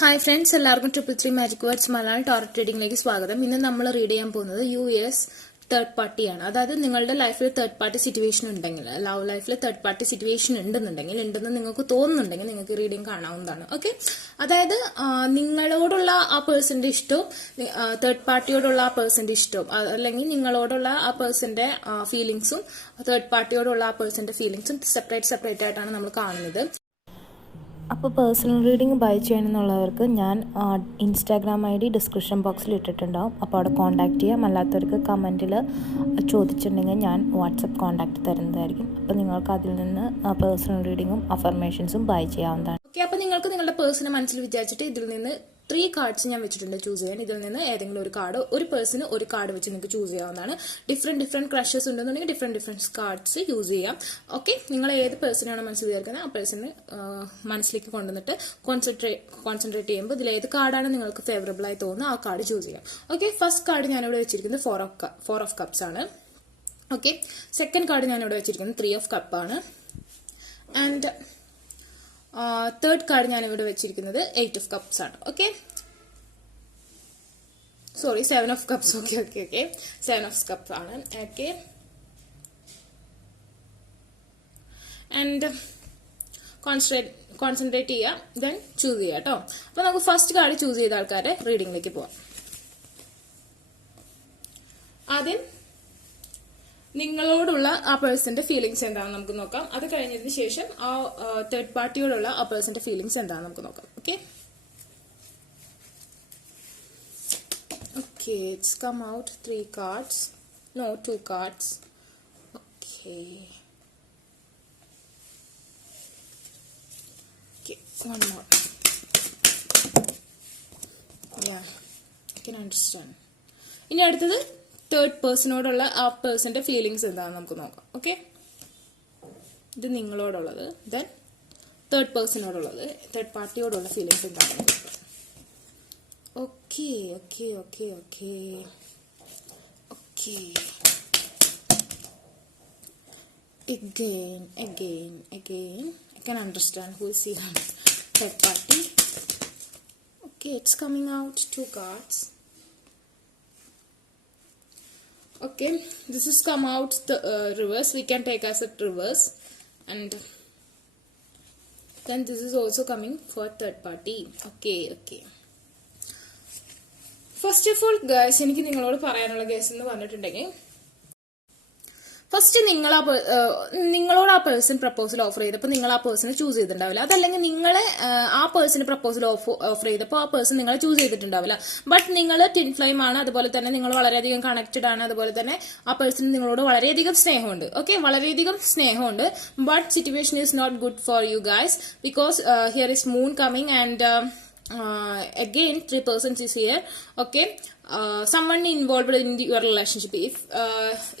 Hi friends, എല്ലാവർക്കും 333 magic words Malayalam ടാററ്റ് റീഡിംഗിലേക്ക് സ്വാഗതം. ഇന്ന് നമ്മൾ റീഡ് ചെയ്യാൻ പോകുന്നത് US തേർഡ് പാർട്ടിയാണ്. അതായത് നിങ്ങളുടെ ലൈഫിൽ തേർഡ് പാർട്ടി സിറ്റുവേഷൻ ഉണ്ടെങ്കിൽ, ലവ് ലൈഫിൽ തേർഡ് പാർട്ടി സിറ്റുവേഷൻ ഉണ്ടെന്ന് നിങ്ങൾക്ക് തോന്നുന്നുണ്ടെങ്കിൽ നിങ്ങൾക്ക് റീഡിംഗ് കാണാവുന്നതാണ്. ഓക്കെ, അതായത് നിങ്ങളോടുള്ള ആ പേഴ്സന്റെ ഇഷ്ടവും തേർഡ് പാർട്ടിയോടുള്ള ആ പേഴ്സന്റെ ഇഷ്ടവും, അല്ലെങ്കിൽ നിങ്ങളോടുള്ള ആ പേഴ്സന്റെ ഫീലിംഗ്സും തേർഡ് പാർട്ടിയോടുള്ള ആ പേഴ്സന്റെ ഫീലിംഗ്സും സെപ്പറേറ്റ് ആയിട്ടാണ് നമ്മൾ കാണുന്നത്. അപ്പോൾ പേഴ്സണൽ റീഡിംഗ് ബൈ ചെയ്യണമെന്നുള്ളവർക്ക് ഞാൻ ഇൻസ്റ്റാഗ്രാം ID ഡിസ്ക്രിപ്ഷൻ ബോക്സിൽ ഇട്ടിട്ടുണ്ടാവും. അപ്പോൾ അവിടെ കോൺടാക്ട് ചെയ്യാം. അല്ലാത്തവർക്ക് കമൻറ്റിൽ ചോദിച്ചിട്ടുണ്ടെങ്കിൽ ഞാൻ വാട്സപ്പ് കോൺടാക്ട് തരുന്നതായിരിക്കും. അപ്പോൾ നിങ്ങൾക്ക് അതിൽ നിന്ന് പേഴ്സണൽ റീഡിങ്ങും അഫർമേഷൻസും ബൈ ചെയ്യാവുന്നതാണ്. ഓക്കെ, അപ്പോൾ നിങ്ങൾക്ക് നിങ്ങളുടെ പേഴ്സണെ മനസ്സിൽ വിചാരിച്ചിട്ട് ഇതിൽ നിന്ന് 3 കാർഡ്സ് ഞാൻ വെച്ചിട്ടുണ്ട് ചൂസ് ചെയ്യാൻ. ഇതിൽ നിന്ന് ഏതെങ്കിലും ഒരു പേഴ്സണ് ഒരു കാർഡ് വെച്ച് നിങ്ങൾക്ക് ചൂസ് ചെയ്യാവുന്നതാണ്. ഡിഫറെന്റ് ക്രഷസ് ഉണ്ടെന്നുണ്ടെങ്കിൽ ഡിഫറെന്റ് കാർഡ്സ് യൂസ് ചെയ്യാം. ഓക്കെ, നിങ്ങൾ ഏത് പേഴ്സണാണോ മനസ്സിൽ വിചാരിക്കുന്നത് ആ പേഴ്സണ് മനസ്സിലേക്ക് കൊണ്ടുവന്നിട്ട് കോൺസെൻട്രേറ്റ് ചെയ്യുമ്പോൾ ഇതിൽ ഏത് കാർഡാണ് നിങ്ങൾക്ക് ഫേവറബിൾ ആയി തോന്നുന്നത് ആ കാർഡ് ചൂസ് ചെയ്യാം. ഓക്കെ, ഫസ്റ്റ് കാർഡ് ഞാനിവിടെ വെച്ചിരിക്കുന്നത് 4 ഓഫ് കപ്സ് ആണ്. ഓക്കെ, സെക്കൻഡ് കാർഡ് ഞാനിവിടെ വെച്ചിരിക്കുന്നത് 3 ഓഫ് കപ്പ് ആണ്. ആൻഡ് തേർഡ് കാർഡ് ഞാനിവിടെ വെച്ചിരിക്കുന്നത് 8 ഓഫ് കപ്സ് ആണ്. Okay, sorry 7 of cups. Okay 7 of cups ആണ്. ഓക്കെ, ആൻഡ് കോൺസെൻട്രേറ്റ് ചെയ്യാം, ദെൻ ചൂസ് ചെയ്യാം കേട്ടോ. അപ്പൊ നമുക്ക് ഫസ്റ്റ് കാർഡ് ചൂസ് ചെയ്ത ആൾക്കാരെ റീഡിംഗിലേക്ക് പോവാം. ആദ്യം നിങ്ങളോടുള്ള ആ പേഴ്സന്റെ ഫീലിംഗ്സ് എന്താണെന്ന് നമുക്ക് നോക്കാം. അത് കഴിഞ്ഞതിന് ശേഷം ആ തേർഡ് പാർട്ടിയോടുള്ള ആ പേഴ്സന്റെ ഫീലിംഗ്സ് എന്താണെന്ന് നമുക്ക് നോക്കാം. Okay, it's come out 3 cards. No, 2 cards. Okay, one more. Yeah, I can understand. ഇനി അടുത്തത് തേർഡ് പേഴ്സണോടുള്ള ആ പേഴ്സന്റെ ഫീലിംഗ്സ് എന്താണെന്ന് നമുക്ക് നോക്കാം. ഓക്കെ, ഇത് നിങ്ങളോടുള്ളത്, ദെൻ തേർഡ് പേഴ്സണോടുള്ളത്, തേർഡ് പാർട്ടിയോടുള്ള ഫീലിംഗ്സ് എന്താണെന്ന് നോക്കാം. Okay again I can understand who is the third party. Okay, it's coming out 2 cards. Okay, this is come out the reverse. We can take as a reverse, and then this is also coming for third party. Okay. First of all guys, എനിക്ക് നിങ്ങളോട് പറയാനുള്ള case എന്ന് പറഞ്ഞിട്ടുണ്ടെങ്കിൽ, first നിങ്ങളോട് ആ person proposal offer ചെയ്തപ്പോൾ നിങ്ങൾ ആ പേഴ്സണെ ചൂസ് ചെയ്തിട്ടുണ്ടാവില്ല. അതല്ലെങ്കിൽ നിങ്ങളെ ആ പേഴ്സണ് പ്രപ്പോസൽ ഓഫർ ചെയ്തപ്പോൾ ആ പേഴ്സൺ നിങ്ങളെ ചൂസ് ചെയ്തിട്ടുണ്ടാവില്ല. ബട്ട് നിങ്ങൾ ട്വിൻ ഫ്ലെയിം ആണ്, അതുപോലെ തന്നെ നിങ്ങൾ വളരെയധികം കണക്റ്റഡ് ആണ്, അതുപോലെ തന്നെ ആ പേഴ്സൺ നിങ്ങളോട് വളരെയധികം സ്നേഹമുണ്ട്. ഓക്കെ, വളരെയധികം സ്നേഹമുണ്ട്. But situation is not good for you guys, because here is moon coming and again 3 persons is here. Okay, someone involved in your relationship. If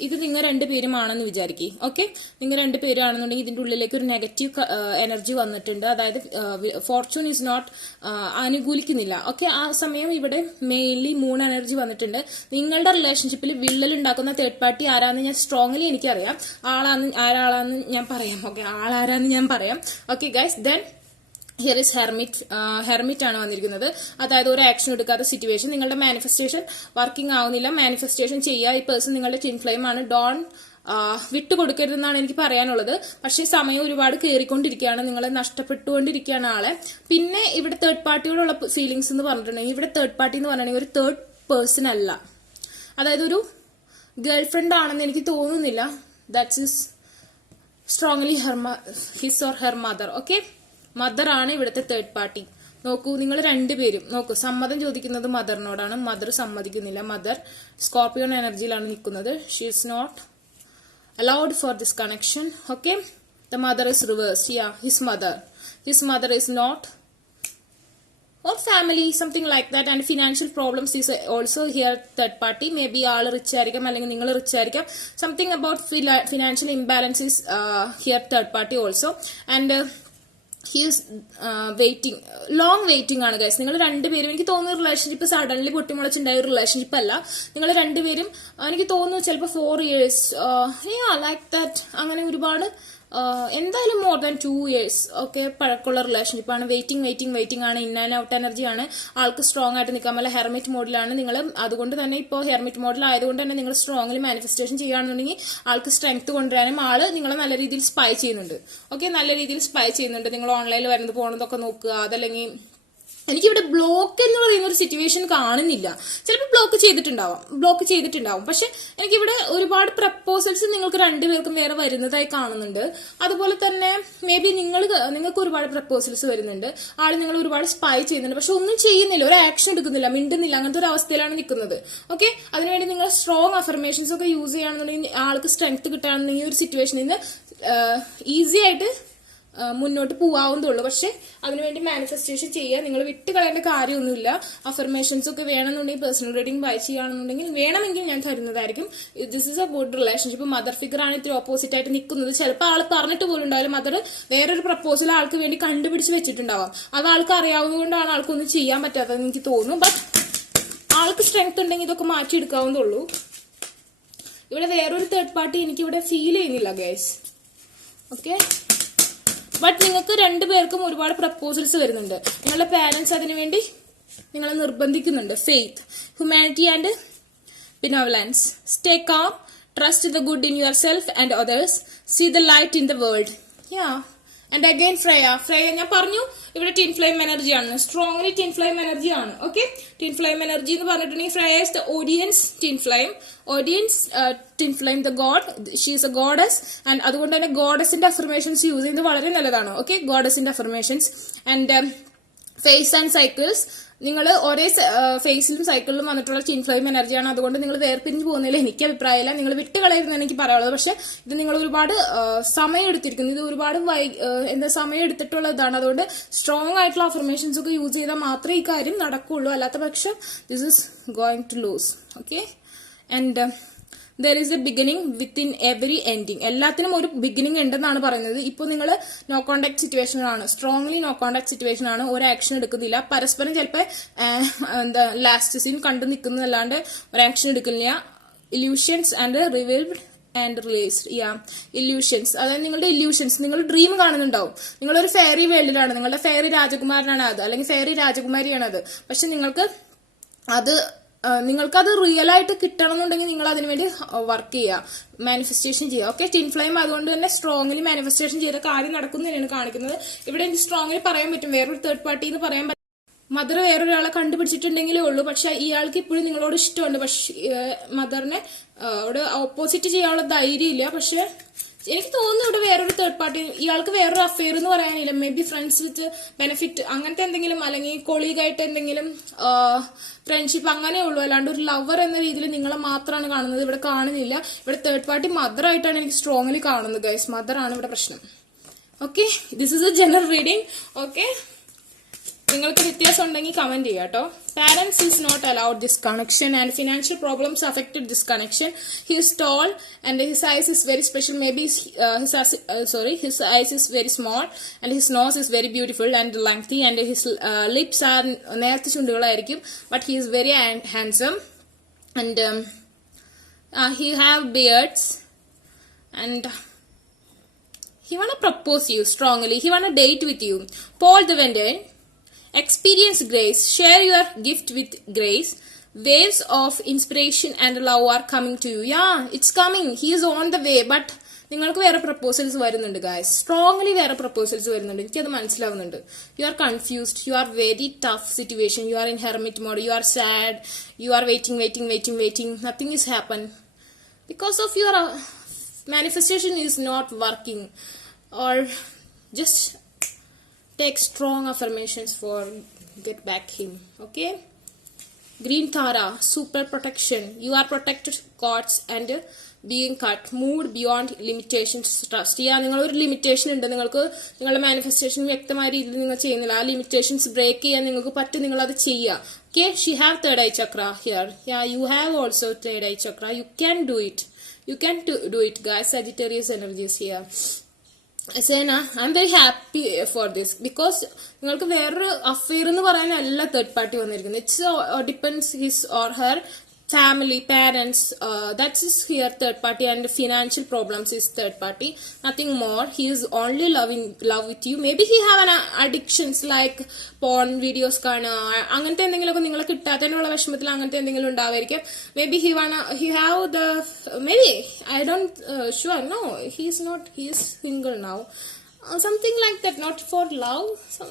ഇത് നിങ്ങൾ രണ്ടുപേരുമാണെന്ന് വിചാരിക്കുക. ഓക്കെ, നിങ്ങൾ രണ്ടുപേരാണെന്നുണ്ടെങ്കിൽ ഇതിന്റെ ഉള്ളിലേക്ക് ഒരു നെഗറ്റീവ് എനർജി വന്നിട്ടുണ്ട്. അതായത് ഫോർച്യൂൺ ഈസ് നോട്ട് അനുകൂലിക്കുന്നില്ല. ഓക്കെ, ആ സമയം ഇവിടെ മെയിൻലി മൂൺ എനർജി വന്നിട്ടുണ്ട്. നിങ്ങളുടെ റിലേഷൻഷിപ്പിൽ വിള്ളൽ ഉണ്ടാക്കുന്ന തേർഡ് പാർട്ടി ആരാന്ന് ഞാൻ സ്ട്രോങ്ലി എനിക്കറിയാം. ആരാളാന്ന് ഞാൻ പറയാം. ഓക്കെ, ആളാരാന്ന് ഞാൻ പറയാം. Okay guys, then here is hermit ആണ് വന്നിരിക്കുന്നത്. അതായത് ഒരു ആക്ഷൻ എടുക്കാത്ത സിറ്റുവേഷൻ. നിങ്ങളുടെ മാനിഫെസ്റ്റേഷൻ വർക്കിംഗ് ആവുന്നില്ല. മാനിഫെസ്റ്റേഷൻ ചെയ്യുക. ഈ പേഴ്സൺ നിങ്ങളുടെ ട്വിൻ ഫ്ലെയിം ആണ്. ഡോൺ വിട്ടുകൊടുക്കരുതെന്നാണ് എനിക്ക് പറയാനുള്ളത്. പക്ഷേ സമയം ഒരുപാട് കയറിക്കൊണ്ടിരിക്കുകയാണ്, നിങ്ങളെ നഷ്ടപ്പെട്ടുകൊണ്ടിരിക്കുകയാണ് ആളെ. പിന്നെ ഇവിടെ തേർഡ് പാർട്ടിയോടുള്ള ഫീലിംഗ്സ് എന്ന് പറഞ്ഞിട്ടുണ്ടെങ്കിൽ, ഇവിടെ തേർഡ് പാർട്ടി എന്ന് പറഞ്ഞിട്ടുണ്ടെങ്കിൽ ഒരു തേർഡ് പേഴ്സൺ അല്ല, അതായത് ഒരു ഗേൾ ഫ്രണ്ട് ആണെന്ന് എനിക്ക് തോന്നുന്നില്ല. That's is strongly his or her mother. Okay, mother ആണ് ഇവിടുത്തെ തേർഡ് പാർട്ടി. നോക്കൂ, നിങ്ങൾ രണ്ടുപേരും നോക്കൂ, സമ്മതം ചോദിക്കുന്നത് മദറിനോടാണ്. മദർ സമ്മതിക്കുന്നില്ല. മദർ സ്കോർപിയോൺ എനർജിയിലാണ് നിൽക്കുന്നത്. She is not allowed for this connection. Okay, the mother is reverse. His mother is not, or family, something like that, and financial problems is also here third party. Maybe ആള് rich ആയിരിക്കാം, അല്ലെങ്കിൽ നിങ്ങൾ rich ആയിരിക്കാം. Something about financial imbalance is here third party also, and he is waiting, long waiting ആണ് guys. നിങ്ങൾ രണ്ടുപേരും, എനിക്ക് തോന്നുന്നു റിലേഷൻഷിപ്പ് സഡൻലി പൊട്ടിമുളച്ചുണ്ടായ ഒരു റിലേഷൻഷിപ്പ് അല്ല. നിങ്ങൾ രണ്ടുപേരും എനിക്ക് തോന്നുന്നു ചിലപ്പോൾ 4 years ലൈക്ക് ദാറ്റ്, അങ്ങനെ ഒരുപാട് എന്തായാലും മോർ ദാൻ 2 years ഒക്കെ പഴക്കമുള്ള റിലേഷൻഷിപ്പ് ആണ്. വെയിറ്റിംഗ് ആണ്. ഇൻ ആൻഡ് ഔട്ട് എനർജി ആണ്. ആൾക്ക് സ്ട്രോങ് ആയിട്ട് നിൽക്കാൻ പറ്റില്ല. ഹെർമിറ്റ് മോഡിലാണ് നിങ്ങൾ. അതുകൊണ്ട് തന്നെ ഇപ്പോൾ ഹെർമിറ്റ് മോഡിൽ ആയതുകൊണ്ട് തന്നെ നിങ്ങൾ സ്ട്രോങ്ലി മാനിഫെസ്റ്റേഷൻ ചെയ്യുകയാണെന്നുണ്ടെങ്കിൽ ആൾക്ക് സ്ട്രെങ്ത് കൊണ്ടുവരാനും ആള് നിങ്ങളെ നല്ല രീതിയിൽ സ്പൈ ചെയ്യുന്നുണ്ട്. ഓക്കെ, നല്ല രീതിയിൽ സ്പൈ ചെയ്യുന്നുണ്ട്. നിങ്ങൾ ഓൺലൈനിൽ വരുന്നത് പോകുന്നതൊക്കെ നോക്കുക. അതല്ലെങ്കിൽ എനിക്കിവിടെ ബ്ലോക്ക് എന്ന് പറയുന്ന ഒരു സിറ്റുവേഷൻ കാണുന്നില്ല. ചിലപ്പോൾ ബ്ലോക്ക് ചെയ്തിട്ടുണ്ടാവും. പക്ഷെ എനിക്കിവിടെ ഒരുപാട് പ്രപ്പോസൽസ് നിങ്ങൾക്ക് രണ്ടുപേർക്കും വേറെ വരുന്നതായി കാണുന്നുണ്ട്. അതുപോലെ തന്നെ മേ ബി നിങ്ങൾക്ക് ഒരുപാട് പ്രപ്പോസൽസ് വരുന്നുണ്ട്. ആള് നിങ്ങൾ ഒരുപാട് സ്പൈ ചെയ്യുന്നുണ്ട്. പക്ഷെ ഒന്നും ചെയ്യുന്നില്ല, ഒരു ആക്ഷൻ എടുക്കുന്നില്ല, മിണ്ടുന്നില്ല. അങ്ങനത്തെ ഒരു അവസ്ഥയിലാണ് നിൽക്കുന്നത്. ഓക്കെ, അതിനുവേണ്ടി നിങ്ങൾ സ്ട്രോങ് അഫർമേഷൻസ് ഒക്കെ യൂസ് ചെയ്യുകയാണെന്നുണ്ടെങ്കിൽ ആൾക്ക് സ്ട്രെങ്ത് കിട്ടുകയാണെന്നുണ്ടെങ്കിൽ ഒരു സിറ്റുവേഷനിൽ നിന്ന് ഈസി ആയിട്ട് മുന്നോട്ട് പോവാവുന്നതുള്ളൂ. പക്ഷെ അതിനുവേണ്ടി മാനിഫെസ്റ്റേഷൻ ചെയ്യുക. നിങ്ങൾ വിട്ടുകളയേണ്ട കാര്യമൊന്നുമില്ല. അഫർമേഷൻസ് ഒക്കെ വേണമെന്നുണ്ടെങ്കിൽ പേഴ്സണൽ റീഡിംഗ് ബൈ ചെയ്യുകയാണെന്നുണ്ടെങ്കിൽ വേണമെങ്കിൽ ഞാൻ തരുന്നതായിരിക്കും. This is A good relationship. Mother figure ആണ് ഇത്തിരി ഓപ്പോസിറ്റ് ആയിട്ട് നിൽക്കുന്നത്. ചിലപ്പോൾ ആൾ പറഞ്ഞിട്ട് പോലും ഉണ്ടാവില്ല. മദർ വേറൊരു പ്രപ്പോസൽ ആൾക്ക് വേണ്ടി കണ്ടുപിടിച്ച് വെച്ചിട്ടുണ്ടാവാം. അത് ആൾക്ക് അറിയാവുന്നതുകൊണ്ടാണ് ആൾക്കൊന്നും ചെയ്യാൻ പറ്റാത്തതെന്ന് എനിക്ക് തോന്നുന്നു. ബട്ട് ആൾക്ക് സ്ട്രെങ്ത് ഉണ്ടെങ്കിൽ ഇതൊക്കെ മാറ്റിയെടുക്കാവുന്നതുള്ളൂ. ഇവിടെ വേറൊരു തേർഡ് പാർട്ടി എനിക്കിവിടെ ഫീൽ ചെയ്യുന്നില്ല ഗൈസ്. ഓക്കെ, ബട്ട് നിങ്ങൾക്ക് രണ്ടുപേർക്കും ഒരുപാട് പ്രപ്പോസൽസ് വരുന്നുണ്ട്. നിങ്ങളുടെ പാരന്റ്സ് അതിനുവേണ്ടി നിങ്ങളെ നിർബന്ധിക്കുന്നുണ്ട്. Faith, humanity and benevolence. Stay calm, trust the good in yourself and others, see the light in the world. And again ഫ്രയ ഞാൻ പറഞ്ഞു ഇവിടെ ടിൻ ഫ്ലെയിം എനർജി ആണ്. സ്ട്രോങ്ലി ടിൻ ഫ്ലെയിം എനർജി ആണ്. ഓക്കെ, ടിൻ ഫ്ലെയിം എനർജി എന്ന് പറഞ്ഞിട്ടുണ്ടെങ്കിൽ ഫ്രയ is the audience twin flame the God. She is a goddess. And അതുകൊണ്ട് തന്നെ ഗോഡസിന്റെ അഫർമേഷൻസ് യൂസ് ചെയ്യുന്നത് വളരെ നല്ലതാണ്. ഓക്കെ, ഗോഡസിന്റെ affirmations and phase and cycles. നിങ്ങൾ ഒരേ ഫേസിലും സൈക്കിളിലും വന്നിട്ടുള്ള ടിൻ ഫ്ലെയിം എനർജിയാണ്. അതുകൊണ്ട് നിങ്ങൾ വേർപിരിഞ്ഞു പോകുന്നതിൽ എനിക്ക് അഭിപ്രായമില്ല. നിങ്ങൾ വിട്ടുകളയരുതെന്ന് എനിക്ക് പറയാനുള്ളത്. പക്ഷെ ഇത് നിങ്ങൾ ഒരുപാട് സമയം എടുത്തിരിക്കുന്നു. ഇത് ഒരുപാട് സമയം എടുത്തിട്ടുള്ള ഇതാണ്. അതുകൊണ്ട് സ്ട്രോങ് ആയിട്ടുള്ള അഫർമേഷൻസ് ഒക്കെ യൂസ് ചെയ്താൽ മാത്രമേ ഈ കാര്യം നടക്കുള്ളൂ. അല്ലാത്ത പക്ഷം this is going to lose. Okay, and there is a beginning within every ending. എല്ലാത്തിനും ഒരു ബിഗിനിങ് ഉണ്ടെന്നാണ് പറയുന്നത്. ഇപ്പോൾ നിങ്ങൾ നോ കോണ്ടാക്ട് സിറ്റുവേഷനാണ്. സ്ട്രോങ്ലി നോ കോണ്ടാക്ട് സിറ്റുവേഷൻ ആണ്. ഒരു ആക്ഷൻ എടുക്കുന്നില്ല. പരസ്പരം ചിലപ്പോൾ ലാസ്റ്റ് സീൻ കണ്ടു നിൽക്കുന്നതല്ലാണ്ട് ഒരു ആക്ഷൻ എടുക്കുന്നില്ല. Illusions and revealed and released. Illusions, അതായത് നിങ്ങളുടെ ഇല്യൂഷൻസ്, നിങ്ങൾ ഡ്രീം കാണുന്നുണ്ടാവും. നിങ്ങളൊരു ഫെയറി വേൾഡിലാണ്. നിങ്ങളുടെ ഫെയറി രാജകുമാരനാണ് അത്, അല്ലെങ്കിൽ ഫെയറി രാജകുമാരിയാണ് അത്. പക്ഷെ നിങ്ങൾക്കത് റിയൽ ആയിട്ട് കിട്ടണം എന്നുണ്ടെങ്കിൽ നിങ്ങൾ അതിനുവേണ്ടി വർക്ക് ചെയ്യുക, മാനിഫെസ്റ്റേഷൻ ചെയ്യുക. ഓക്കെ, ടിൻ ഫ്ലെയിം അതുകൊണ്ട് തന്നെ സ്ട്രോങ്ലി മാനിഫെസ്റ്റേഷൻ ചെയ്ത കാര്യം നടക്കുന്നു തന്നെയാണ് കാണിക്കുന്നത്. ഇവിടെ എനിക്ക് സ്ട്രോങ്ലി പറയാൻ പറ്റും. വേറൊരു തേർഡ് പാർട്ടി എന്ന് പറയാൻ പറ്റും. മദർ വേറൊരാളെ കണ്ടുപിടിച്ചിട്ടുണ്ടെങ്കിലേ ഉള്ളൂ. പക്ഷെ ഇയാൾക്ക് ഇപ്പോഴും നിങ്ങളോട് ഇഷ്ടമുണ്ട്. പക്ഷെ മദറിനെ അവിടെ ഓപ്പോസിറ്റ് ചെയ്യാനുള്ള ധൈര്യം ഇല്ല. പക്ഷെ എനിക്ക് തോന്നുന്നു ഇവിടെ വേറൊരു തേർഡ് പാർട്ടി, ഇയാൾക്ക് വേറൊരു അഫെയർ എന്ന് പറയാനില്ല. May be friends with benefit അങ്ങനത്തെ എന്തെങ്കിലും, അല്ലെങ്കിൽ കൊളീഗായിട്ട് എന്തെങ്കിലും ഫ്രണ്ട്ഷിപ്പ് അങ്ങനെ ഉള്ളൂ. അല്ലാണ്ട് ഒരു ലവർ എന്ന രീതിയിൽ നിങ്ങളെ മാത്രമാണ് കാണുന്നത്. ഇവിടെ കാണുന്നില്ല. ഇവിടെ തേർഡ് പാർട്ടി മദർ ആയിട്ടാണ് എനിക്ക് സ്ട്രോങ്ലി കാണുന്നത് ഗൈസ്. മദർ ആണ് ഇവിടെ പ്രശ്നം. Okay, this is a general reading. Okay, നിങ്ങൾക്ക് വ്യത്യാസം ഉണ്ടെങ്കിൽ കമന്റ് ചെയ്യാം കേട്ടോ. Parents is not allowed this connection and financial problems affected this connection. He is tall and his eyes is very special. Maybe his eyes is very small and his nose is very beautiful and lengthy and his lips are നേർത്ത ചുണ്ടുകളായിരിക്കും. But he is very handsome and he have beards and he wanna propose you strongly. He wanna date with you. Paul the Vendor. Experience grace. Share your gift with grace. Waves of inspiration and love are coming to you. Yeah, it's coming. He is on the way. But നിങ്ങൾക്ക് വേറെ proposals വരുന്നുണ്ട് guys. Strongly വേറെ proposals വരുന്നുണ്ട്. എനിക്കത് മനസ്സിലാവുന്നുണ്ട്. You are confused. You are very tough situation. You are in hermit mode. You are sad. You are waiting. Nothing is happen. Because of your manifestation is not working. Or just take strong affirmations for get back him. Okay, Green Tara, super protection. You are protected gods and being cut, moved beyond limitations, trust. നിങ്ങൾ ഒരു limitation ഉണ്ട്. നിങ്ങൾക്ക് നിങ്ങളുടെ manifestation വ്യക്തമായ രീതിയിൽ നിങ്ങൾ ചെയ്യുന്നില്ല. ആ ലിമിറ്റേഷൻസ് ബ്രേക്ക് ചെയ്യാൻ നിങ്ങൾക്ക് പറ്റും. നിങ്ങൾ അത് ചെയ്യുക. Okay, she have third eye chakra here. Yeah, you have also third eye chakra. You can do it. Do it guys. Sagittarius energies here. Sena, I'm very happy for this because നിങ്ങൾക്ക് വേറൊരു affair എന്ന് പറയാനല്ല third party വന്നിരിക്കുന്നത്. It's depends his or her family, parents, that is here third party, and financial problems is third party, nothing more. He is only love with you. Maybe he have an addictions like porn videos കാണുക, അങ്ങനത്തെ എന്തെങ്കിലുമൊക്കെ നിങ്ങളെ കിട്ടാത്തതിനുള്ള വിഷമത്തിൽ അങ്ങനത്തെ എന്തെങ്കിലും ഉണ്ടാവായിരിക്കും. Maybe he have the, maybe I don't sure, no, he is single now, something like that, not for love,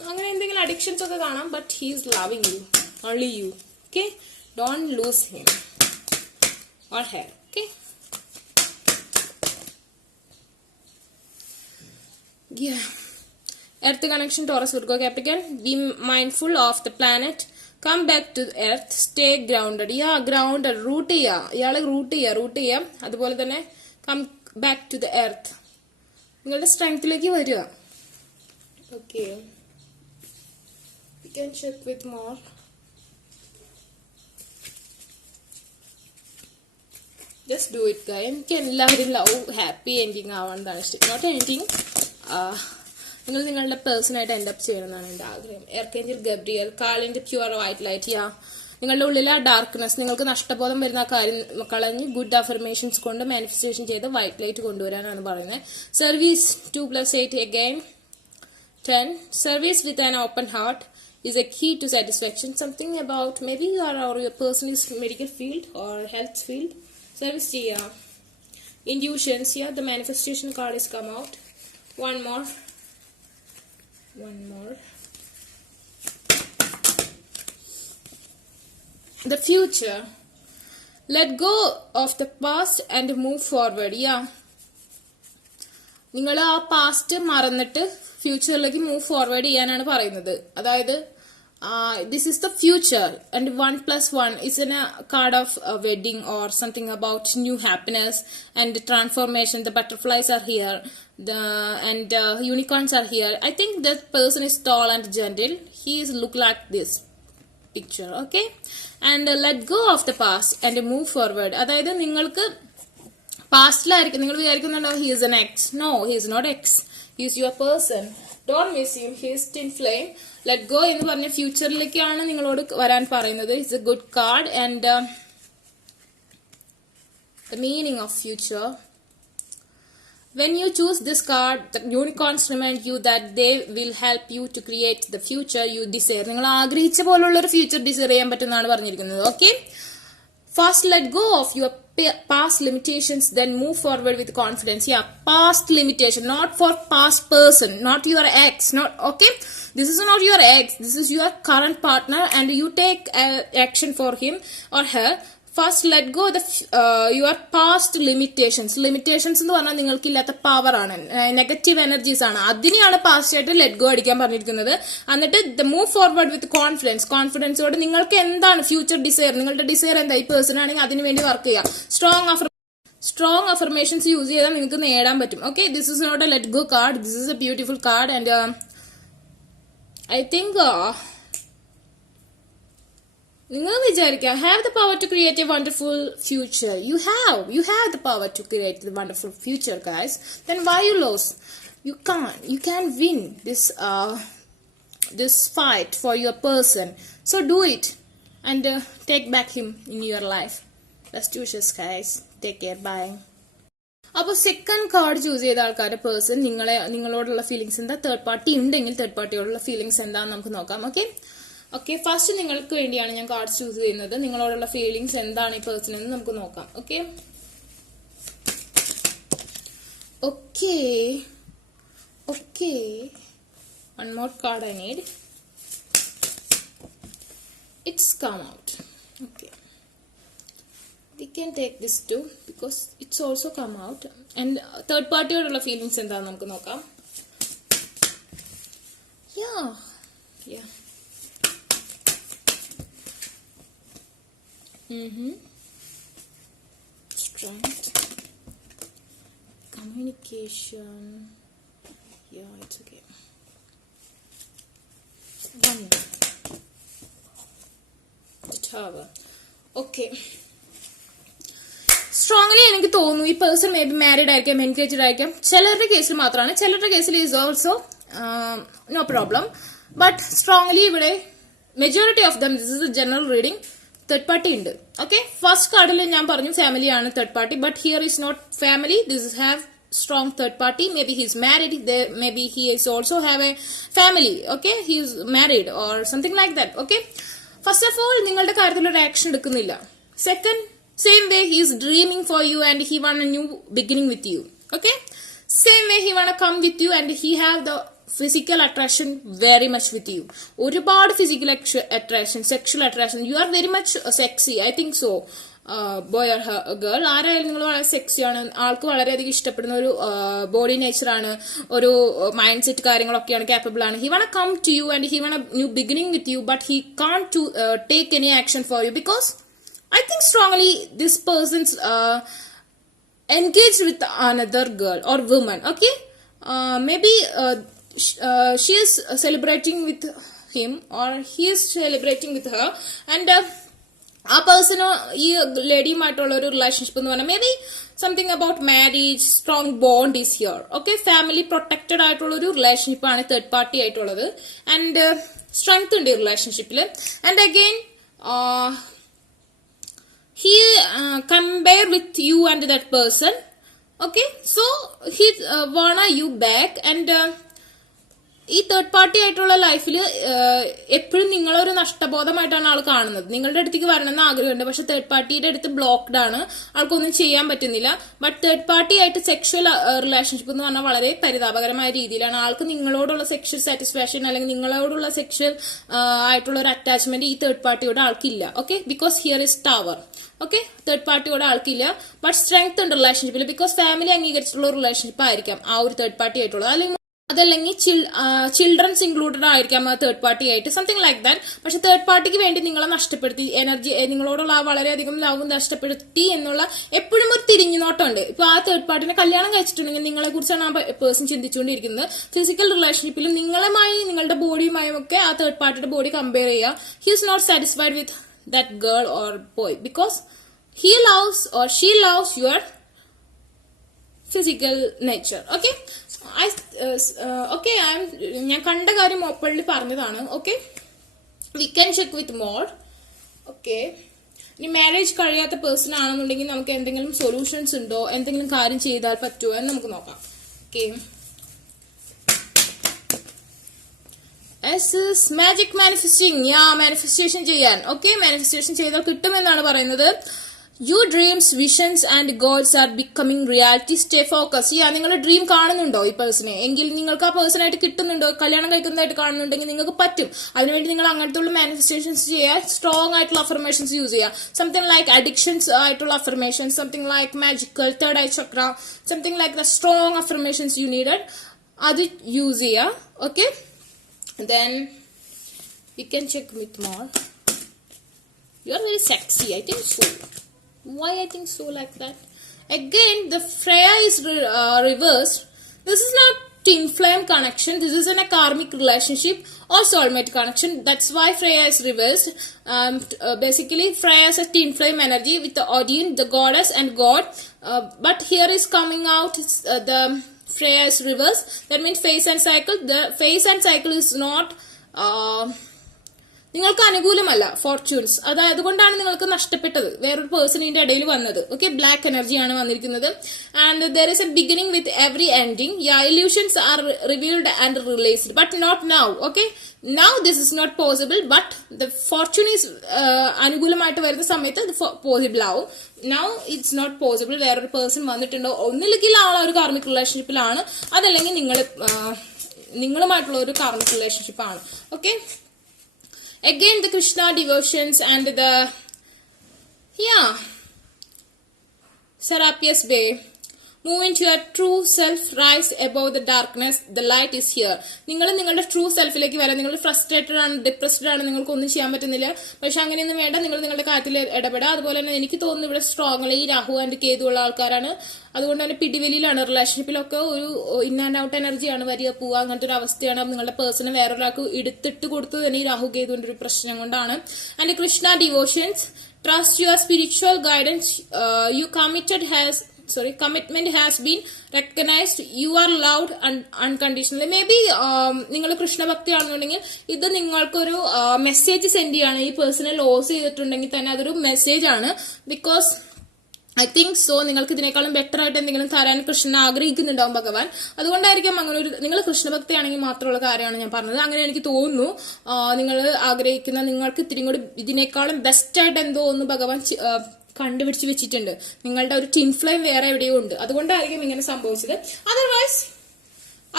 അങ്ങനെ എന്തെങ്കിലും addictions ഒക്കെ കാണാം, but he is loving you, only you. Okay, don't lose him or her. Okay, yeah. Earth connection, Taurus, Virgo, Capricorn. Be mindful of the planet. Come back to the earth. Stay grounded. Yeah, grounded. Root ചെയ്യാം, ഇയാളെ root ചെയ്യാം. അതുപോലെ തന്നെ come back to the earth. നിങ്ങളുടെ സ്ട്രെങ്ത്തിലേക്ക് വരിക. Okay, we can check with more. Just do it, guys. എനിക്ക് എല്ലാവരും love happy ending ആവാണെന്നാണ് ഇഷ്ടം. നോട്ട് എൻഡിങ്, നിങ്ങൾ നിങ്ങളുടെ പേഴ്സണായിട്ട് എൻഡ് അപ്പ് ചെയ്യണമെന്നാണ് എൻ്റെ ആഗ്രഹം. എർക്കേഞ്ചൽ ഗബ്രിയൽ, കാളിൻ്റെ പ്യുവർ വൈറ്റ് ലൈറ്റ്. യാ, നിങ്ങളുടെ ഉള്ളിലെ ആ ഡാർക്ക്നെസ്, നിങ്ങൾക്ക് നഷ്ടബോധം വരുന്ന ആ കാര്യം കളഞ്ഞ് ഗുഡ് അഫർമേഷൻസ് കൊണ്ട് മാനിഫെസ്റ്റേഷൻ ചെയ്ത് വൈറ്റ് ലൈറ്റ് കൊണ്ടുവരാനാണ് പറയുന്നത്. Service 2+8 again 10. Service with an open heart is a key to satisfaction. Something about maybe you are, or your person is medical field or health field. Service ചെയ്യാം. Intuitions, yeah, the manifestation card is come out. One more. The future. Let go of the past and move forward. Yeah, നിങ്ങൾ ആ past മറന്നിട്ട് ഫ്യൂച്ചറിലേക്ക് move forward ചെയ്യാനാണ് പറയുന്നത്. അതായത് this is the future, and 1+1 is in a card of a wedding or something about new happiness and transformation. The butterflies are here, and unicorns are here. I think that person is tall and gentle. He is look like this picture. Okay, and let go of the past and move forward. അതായത് നിങ്ങൾക്ക് പാസ്റ്റിലായിരിക്കും, നിങ്ങൾ വിചാരിക്കുന്നുണ്ടോ he is an ex. No, he is not ex. He is your person. Don't miss him. He is twin flame. Let go എന്ന് പറഞ്ഞ ഫ്യൂച്ചറിലേക്കാണ് നിങ്ങളോട് വരാൻ പറയുന്നത്. It's a good card, and the meaning of future. When you choose this card, the unicorns remind you that they will help you to create the future you desire. നിങ്ങൾ ആഗ്രഹിച്ച പോലുള്ള ഒരു future Desire ചെയ്യാൻ പറ്റുന്നതാണ് പറഞ്ഞിരിക്കുന്നത്. Okay, first let go of your past limitations, then move forward with confidence. Yeah, past limitation, not for past person, not your ex, not okay. This is not your ex, this is your current partner, and you take action for him or her. First let go the your past limitations എന്ന് പറഞ്ഞാൽ നിങ്ങൾക്ക് ഇല്ലാത്ത power ആണ്, negative energies ആണ്, അതിനെയാണ് past ആയിട്ട് let go അടിക്കാൻ പറഞ്ഞിരിക്കുന്നത്. എന്നിട്ട് ദ മൂവ് ഫോർവേഡ് വിത്ത് കോൺഫിഡൻസോട് നിങ്ങൾക്ക് എന്താണ് ഫ്യൂച്ചർ ഡിസയർ, നിങ്ങളുടെ ഡിസയർ എന്താ, ഈ പേഴ്സൺ ആണെങ്കിൽ അതിന് വേണ്ടി വർക്ക് ചെയ്യാം. സ്ട്രോങ് അഫർമേഷൻസ് യൂസ് ചെയ്താൽ നിങ്ങൾക്ക് നേടാൻ പറ്റും. Okay, this is not a let go card, this is a beautiful card, and I think നിങ്ങൾ വിചാരിക്കുക have the power to create a wonderful future. You have the power to create the wonderful future, guys. Then why you lose? You can win this fight for your person. So do it and take back him in your life. Best wishes, guys. Take care. Bye. അപ്പോൾ second card choose ചെയ്ത ആൾക്കാരുടെ person നിങ്ങളോടുള്ള feelings എന്താ, third party ഉണ്ടെങ്കിൽ third പാർട്ടിയോടുള്ള feelings എന്താണെന്ന് നമുക്ക് നോക്കാം. Okay, first നിങ്ങൾക്ക് വേണ്ടിയാണ് ഞാൻ കാർഡ്സ് ചൂസ് ചെയ്യുന്നത്. നിങ്ങളോടുള്ള ഫീലിങ്സ് എന്താണ് ഈ പേഴ്സൺ എന്ന് നമുക്ക് നോക്കാം. Okay, one more card I need. It's come out. Okay, we can take this too because it's also come out. And third partyയോടുള്ള ഫീലിങ്സ് എന്താണെന്ന് നമുക്ക് നോക്കാം. Yeah. Strength, communication. Yeah, it's okay. One. The Tower. Okay. Strongly എനിക്ക് തോന്നുന്നു ഈ person may be married ആയിരിക്കാം, engaged ആയിരിക്കാം. ചിലരുടെ കേസിൽ മാത്രമാണ്, ചിലരുടെ കേസിൽ is also no problem. But strongly ഇവിടെ majority of them, this is a general reading, third party ഉണ്ട്. ഓക്കെ, ഫസ്റ്റ് കാർഡിൽ ഞാൻ പറഞ്ഞു ഫാമിലിയാണ് third party, but here is not family. This is have strong third party. Maybe he's married, maybe he is also have a family. Okay, he is married or something like that. Okay, first of all നിങ്ങളുടെ കാര്യത്തിൽ ഒരു action എടുക്കുന്നില്ല. Second, same way he is dreaming for you and he want a new beginning with you. Okay, same way he want to come with you and he have the physical attraction very much with you. ഒരുപാട് physical attraction, sexual attraction. You are very much sexy, I think so. Boy or girl ആരായാലും നിങ്ങൾ വളരെ സെക്സിയാണ്, ആൾക്ക് വളരെയധികം ഇഷ്ടപ്പെടുന്ന ഒരു body നേച്ചറാണ്, ഒരു മൈൻഡ് സെറ്റ് കാര്യങ്ങളൊക്കെയാണ്, കേപ്പബിൾ ആണ്. He want come to you and he want new beginning with you, but he can't to take any action for you because I think strongly this person's engaged with another girl or woman. Okay, maybe she is celebrating with him or he is celebrating with her, and ആ person ഈ ലേഡിയുമായിട്ടുള്ള ഒരു relationship എന്ന് പറഞ്ഞാൽ may be something about marriage, strong bond is here. Okay, family protected ആയിട്ടുള്ള ഒരു relationship ആണ് third party ആയിട്ടുള്ളത്. And strength ഉണ്ട് ഈ റിലേഷൻഷിപ്പിൽ. And again he compare with you and that person. Okay, so he wanna you back and ഈ third party ആയിട്ടുള്ള ലൈഫിൽ എപ്പോഴും നിങ്ങളൊരു നഷ്ടബോധമായിട്ടാണ് ആൾ കാണുന്നത്. നിങ്ങളുടെ അടുത്തേക്ക് വരണമെന്ന് ആഗ്രഹമുണ്ട്, പക്ഷെ തേർഡ് പാർട്ടിയുടെ അടുത്ത് ബ്ലോക്ക്ഡ് ആണ്, ആൾക്കൊന്നും ചെയ്യാൻ പറ്റുന്നില്ല. ബട്ട് തേർഡ് പാർട്ടി ആയിട്ട് സെക്ഷൽ റിലേഷൻഷിപ്പ് എന്ന് പറഞ്ഞാൽ വളരെ പരിതാപകരമായ രീതിയിലാണ് ആൾക്ക് നിങ്ങളോടുള്ള സെക്ഷൽ സാറ്റിസ്ഫാക്ഷൻ അല്ലെങ്കിൽ നിങ്ങളോടുള്ള സെക്ഷൽ ആയിട്ടുള്ള ഒരു അറ്റാച്ച്മെന്റ് ഈ തേർഡ് പാർട്ടിയോട് ആൾക്കില്ല. Okay, because here is tower. Okay, third പാർട്ടിയോട് ആൾക്കില്ല, ബട്ട് സ്ട്രെങ്ത് ഉണ്ട് റിലേഷൻഷിപ്പിൽ ബിക്കോസ് ഫാമിലി അംഗീകരിച്ചിട്ടുള്ള റിലേഷൻഷിപ്പ് ആയിരിക്കാം ആ ഒരു തേർഡ് പാർട്ടി ആയിട്ടുള്ളത്. അല്ലെങ്കിൽ അതല്ലെങ്കിൽ ചിൽഡ്രൻസ് ഇൻക്ലൂഡഡ് ആയിരിക്കാം തേർഡ് പാർട്ടി ആയിട്ട്, സംതിങ് ലൈക്ക് ദാറ്റ്. പക്ഷെ തേർഡ് പാർട്ടിക്ക് വേണ്ടി നിങ്ങളെ നഷ്ടപ്പെടുത്തി, എനർജി നിങ്ങളോടുള്ള ആ വളരെയധികം ലവ് നഷ്ടപ്പെടുത്തി എന്നുള്ള എപ്പോഴും ഒരു തിരിഞ്ഞുനോട്ടമുണ്ട്. ഇപ്പൊ ആ തേർഡ് പാർട്ടിനെ കല്യാണം കഴിച്ചിട്ടുണ്ടെങ്കിൽ നിങ്ങളെ കുറിച്ചാണ് ആ പേഴ്സൺ ചിന്തിച്ചുകൊണ്ടിരിക്കുന്നത്. ഫിസിക്കൽ റിലേഷൻഷിപ്പിലും നിങ്ങളുമായി നിങ്ങളുടെ ബോഡിയുമായും ഒക്കെ ആ തേർഡ് പാർട്ടിയുടെ ബോഡി കമ്പയർ ചെയ്യുക. He is not satisfied with that girl or boy because he loves or she loves your physical nature. Okay, ഞാൻ കണ്ട കാര്യം ഓപ്പൺലി പറഞ്ഞതാണ്. Okay, V can check with more. Okay, ഇനി മാരേജ് കഴിയാത്ത person ആണെന്നുണ്ടെങ്കിൽ നമുക്ക് എന്തെങ്കിലും സൊല്യൂഷൻസ് ഉണ്ടോ, എന്തെങ്കിലും കാര്യം ചെയ്താൽ പറ്റുമോ എന്ന് നമുക്ക് നോക്കാം. Okay, magic manifesting. മാനിഫെസ്റ്റേഷൻ ചെയ്യാൻ. ഓക്കെ, മാനിഫെസ്റ്റേഷൻ ചെയ്താൽ കിട്ടുമെന്നാണ് പറയുന്നത്. Your dreams, visions and goals are becoming reality. Stay focused. നിങ്ങളുടെ ഡ്രീം കാണുന്നുണ്ടോ ഈ പേഴ്സണെ, എങ്കിൽ നിങ്ങൾക്ക് ആ പേഴ്സണായിട്ട് കിട്ടുന്നുണ്ടോ, കല്യാണം കഴിക്കുന്നതായിട്ട് കാണുന്നുണ്ടെങ്കിൽ നിങ്ങൾക്ക് പറ്റും. അതിനുവേണ്ടി നിങ്ങൾ അങ്ങനത്തെ ഉള്ള മാനിഫെസ്റ്റേഷൻസ് ചെയ്യുക, സ്ട്രോങ് ആയിട്ടുള്ള അഫർമേഷൻസ് യൂസ് ചെയ്യുക. സംതിങ് ലൈക്ക് അഡിക്ഷൻസ് ആയിട്ടുള്ള affirmations, something like magical, third eye chakra, something like the strong affirmations you needed, അത് യൂസ് ചെയ്യുക. Okay, then you can check with more. You are very sexy, I think so. Why I think so like that? Again, the Freya is reversed. This is not twin flame connection. This is in a karmic relationship or soulmate connection. That's why Freya is reversed. Basically, Freya is a twin flame energy with the Odin, the goddess and god. But here is coming out the Freya is reversed. That means phase and cycle. The phase and cycle is not നിങ്ങൾക്ക് അനുകൂലമല്ല. Fortunes അതുകൊണ്ടാണ് നിങ്ങൾക്ക് നഷ്ടപ്പെട്ടത്, വേറൊരു പേഴ്സണിന്റെ ഇടയിൽ വന്നത്. Okay, black എനർജിയാണ് വന്നിരിക്കുന്നത്. And there is a beginning with every ending. Illusions are revealed and released but not now. Okay, now this is not possible, but the fortune is അനുകൂലമായിട്ട് വരുന്ന സമയത്ത് ഇത് പോസിബിൾ ആവും. Now it's not possible. വേറൊരു person വന്നിട്ടുണ്ടോ, ഒന്നില്ലെങ്കിൽ ആൾ ഒരു കാർമിക് റിലേഷൻഷിപ്പിലാണ്, അതല്ലെങ്കിൽ നിങ്ങളുമായിട്ടുള്ള ഒരു കാർമിക് റിലേഷൻഷിപ്പ് ആണ്. Okay, again the Krishna devotions and the Serapius Bay. Move into your true self, rise above the darkness, the light is here. നിങ്ങൾ നിങ്ങളുടെ ട്രൂ സെൽഫിലേക്ക് വരാം. നിങ്ങൾ ഫ്രസ്ട്രേറ്റഡ് ആണ്, ഡിപ്രസ്ഡ് ആണ്, നിങ്ങൾക്ക് ഒന്നും ചെയ്യാൻ പറ്റുന്നില്ല. പക്ഷെ അങ്ങനെയൊന്നും വേണ്ട, നിങ്ങൾ നിങ്ങളുടെ കാര്യത്തിൽ ഇടപെടുക. അതുപോലെ തന്നെ എനിക്ക് തോന്നുന്നു ഇവിടെ സ്ട്രോങ്ലി രാഹു ആൻഡ് കേതു ഉള്ള ആൾക്കാരാണ്. അതുകൊണ്ട് തന്നെ പിടിവലിയിലാണ്. റിലേഷൻഷിപ്പിലൊക്കെ ഒരു ഇൻ ആൻഡ് ഔട്ട് എനർജിയാണ് വരിക പോവുക, അങ്ങനത്തെ ഒരു അവസ്ഥയാണ്. നിങ്ങളുടെ പേഴ്സണെ വേറൊരാൾക്ക് എടുത്തിട്ട് കൊടുത്തത് തന്നെ ഈ രാഹു കേതുവിന്റെ ഒരു പ്രശ്നം കൊണ്ടാണ്. And Krishna devotions, trust your spiritual guidance. You committed has commitment has been recognized, you are loved unconditionally. Maybe നിങ്ങൾ കൃഷ്ണഭക്തി ആണെന്നുണ്ടെങ്കിൽ ഇത് നിങ്ങൾക്കൊരു മെസ്സേജ് സെൻഡ് ചെയ്യാണ്. ഈ പേഴ്സണെ ലോസ് ചെയ്തിട്ടുണ്ടെങ്കിൽ തന്നെ അതൊരു മെസ്സേജ് ആണ്. ബിക്കോസ് ഐ തിങ്ക് സോ നിങ്ങൾക്ക് ഇതിനേക്കാളും ബെറ്റർ ആയിട്ട് എന്തെങ്കിലും തരാൻ കൃഷ്ണൻ ആഗ്രഹിക്കുന്നുണ്ടാവും ഭഗവാൻ. അതുകൊണ്ടായിരിക്കും അങ്ങനെ ഒരു, നിങ്ങൾ കൃഷ്ണഭക്തി ആണെങ്കിൽ മാത്രമുള്ള കാര്യമാണ് ഞാൻ പറഞ്ഞത്. അങ്ങനെ എനിക്ക് തോന്നുന്നു. നിങ്ങൾ ആഗ്രഹിക്കുന്ന, നിങ്ങൾക്ക് ഇത്തിരി കൂടി ഇതിനേക്കാളും ബെസ്റ്റ് ആയിട്ട് എന്തോ ഒന്ന് ഭഗവാൻ കണ്ടുപിടിച്ച് വെച്ചിട്ടുണ്ട്. നിങ്ങളുടെ ഒരു ടിൻ ഫ്ലെയിം വേറെ എവിടെയോ ഉണ്ട്. അതുകൊണ്ടായിരിക്കും ഇങ്ങനെ സംഭവിച്ചത്. അതർവൈസ്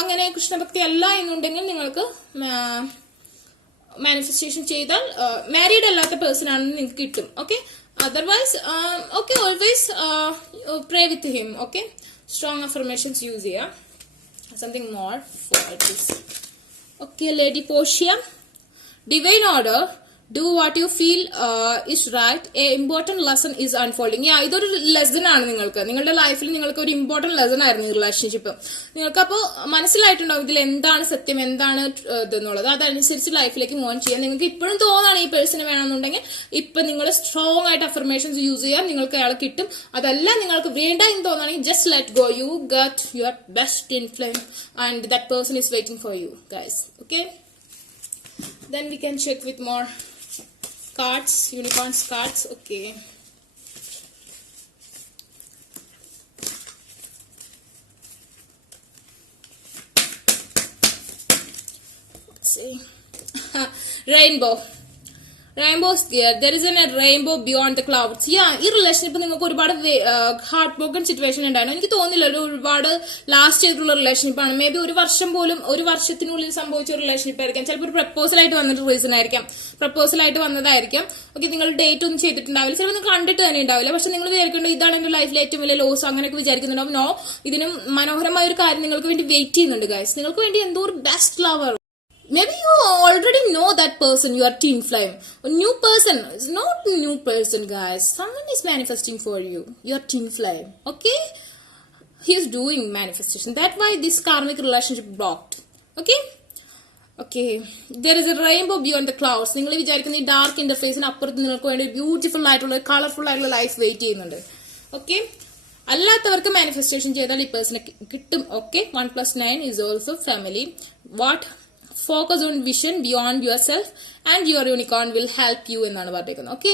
അങ്ങനെ കൃഷ്ണഭക്തി അല്ല എന്നുണ്ടെങ്കിൽ നിങ്ങൾക്ക് മാനിഫെസ്റ്റേഷൻ ചെയ്താൽ മാരീഡ് അല്ലാത്ത പേഴ്സൺ ആണെന്ന് നിങ്ങൾക്ക് കിട്ടും. Okay, otherwise okay, always pray with him. Okay, strong affirmations use here. Something more for this. Okay, Lady Portia, divine order, do what you feel is right, a important lesson is unfolding. ഇതൊരു lesson ആണ്. നിങ്ങളുടെ ലൈഫിൽ നിങ്ങൾക്ക് ഒരു important lesson ആയിരുന്നു ഈ relationship. നിങ്ങൾക്ക് അപ്പോൾ മനസ്സിലായിട്ടുണ്ടാവും ഇതിൽ എന്താണ് സത്യം, എന്താണ് ഇതെന്നുള്ളത്. അതനുസരിച്ച് ലൈഫിലേക്ക് മൂവ് ചെയ്യാം. നിങ്ങൾക്ക് ഇപ്പോഴും തോന്നാണ് ഈ പേഴ്സണ് വേണമെന്നുണ്ടെങ്കിൽ ഇപ്പൊ നിങ്ങൾ സ്ട്രോങ് ആയിട്ട് അഫർമേഷൻസ് യൂസ് ചെയ്യാം, നിങ്ങൾക്ക് അയാൾ കിട്ടും. അതല്ല നിങ്ങൾക്ക് വേണ്ട എന്ന് തോന്നുകയാണെങ്കിൽ just let go, you get your best in flame and that person is waiting for you guys. Okay, then we can check with more cards, unicorns cards. Okay, let's see. Rainbow is there. There is a rainbow beyond the clouds. ഈ relationship നിങ്ങൾക്ക് ഒരുപാട് heart broken situation ഉണ്ടായിരുന്നു. എനിക്ക് തോന്നില്ല ഒരുപാട് last ചെയ്തിട്ടുള്ള relationship ആണ്. May be ഒരു വർഷത്തിനുള്ളിൽ സംഭവിച്ച ഒരു റിലേഷൻഷിപ്പ് ആയിരിക്കാം. ചിലപ്പോൾ ഒരു പ്രപ്പോസൽ ആയിട്ട് വന്നിട്ട് റീസൺ ആയിരിക്കാം, പ്രപ്പോസൽ ആയിട്ട് വന്നതായിരിക്കാം. ഓക്കെ, നിങ്ങൾ ഡേറ്റ് ഒന്നും ചെയ്തിട്ടുണ്ടാവില്ല, ചിലപ്പോൾ നിങ്ങൾ കണ്ടിട്ട് തന്നെ ഉണ്ടാവില്ല. പക്ഷെ നിങ്ങൾ വിചാരിക്കേണ്ടത് ഇതാണ് എന്റെ ലൈഫിലെ ഏറ്റവും വലിയ ലോസ്, അങ്ങനെയൊക്കെ വിചാരിക്കുന്നുണ്ടാവും. നോ, ഇതിനും മനോഹരമായ ഒരു കാര്യം നിങ്ങൾക്ക് വേണ്ടി വെയിറ്റ് ചെയ്യുന്നുണ്ട് ഗൈസ്. നിങ്ങൾക്ക് വേണ്ടി എന്തോ ഒരു best lover. Maybe you already know that person, your twin flame. A new person, it's not a new person, guys. Someone is manifesting for you, your twin flame. Okay? He is doing manifestation. That's why this karmic relationship blocked. Okay? Okay. There is a rainbow beyond the clouds. നിങ്ങൾ വിചാരിക്കുന്ന ഈ dark ഇന്റർഫേസിന് അപ്പുറത്ത് നിങ്ങൾക്ക് വേണ്ടി beautiful ആയിട്ടുള്ള colourful ആയിട്ടുള്ള life wait ചെയ്യുന്നുണ്ട്. Okay, അല്ലാത്തവർക്ക് മാനിഫെസ്റ്റേഷൻ ചെയ്താൽ ഈ പേഴ്സണെ കിട്ടും. Okay, 1+9 is also family. What? Focus on vision beyond yourself and your unicorn will help you എന്നാണ് പറഞ്ഞിരിക്കുന്നത്. ഓക്കെ,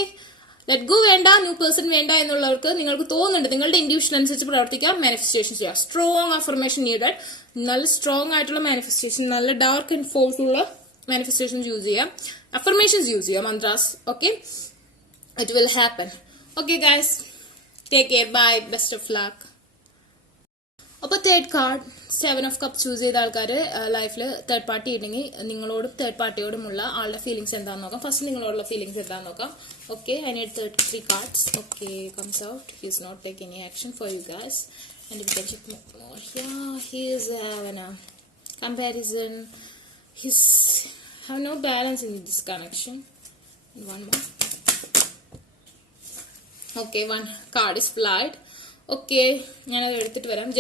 ലെറ്റ് ഗോ വേണ്ട, ന്യൂ പേഴ്സൺ വേണ്ട എന്നുള്ളവർക്ക് നിങ്ങൾക്ക് തോന്നുന്നുണ്ട്, നിങ്ങളുടെ ഇൻഡ്യൂഷൻ അനുസരിച്ച് പ്രവർത്തിക്കാം, മാനിഫെസ്റ്റേഷൻ ചെയ്യാം. Strong affirmation needed. നല്ല സ്ട്രോങ് ആയിട്ടുള്ള മാനിഫെസ്റ്റേഷൻ, നല്ല ഡാർക്ക് ആൻഡ് ഫോഴ്സ് ഉള്ള മാനിഫെസ്റ്റേഷൻസ് യൂസ് ചെയ്യാം, അഫർമേഷൻസ് യൂസ് ചെയ്യാം, mantras. Okay, it will happen. Okay guys, take care, bye, best of luck. അപ്പൊ third card 7 of Cups choose ചെയ്ത ആൾക്കാർ ലൈഫിൽ തേർഡ് പാർട്ടി ഉണ്ടെങ്കിൽ നിങ്ങളോടും തേർഡ് പാർട്ടിയോടുമുള്ള ആളുടെ ഫീലിംഗ്സ് എന്താണെന്ന് നോക്കാം. ഫസ്റ്റ് നിങ്ങളോടുള്ള ഫീലിംഗ്സ് എന്താണെന്ന് നോക്കാം. Okay, I need 3 cards. Okay, comes out. He is not take any action for you guys and we can check more. He is having a comparison. He's have no balance in this connection. One more. Okay, one card is flight. Okay, ഞാനത് എടുത്തിട്ട് വരാം.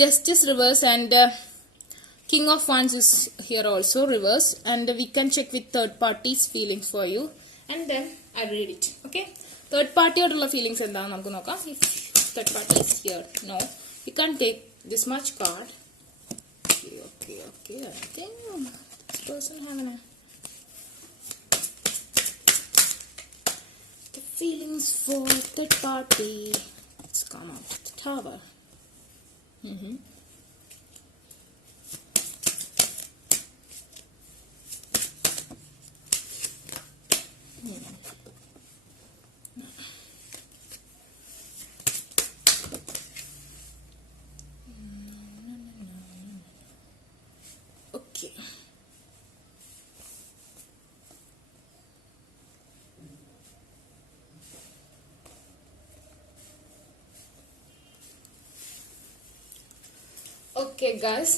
Justice reverse and king of wands is here also reverse and we can check with third parties feelings for you and then I read it. Okay, third പാർട്ടിയോടുള്ള feelings എന്താണെന്ന് നമുക്ക് നോക്കാം. Third party is here, no you can take this much card. Okay, I think this person having the feelings for third party. Let's come out the tower. Okay. Okay, guys.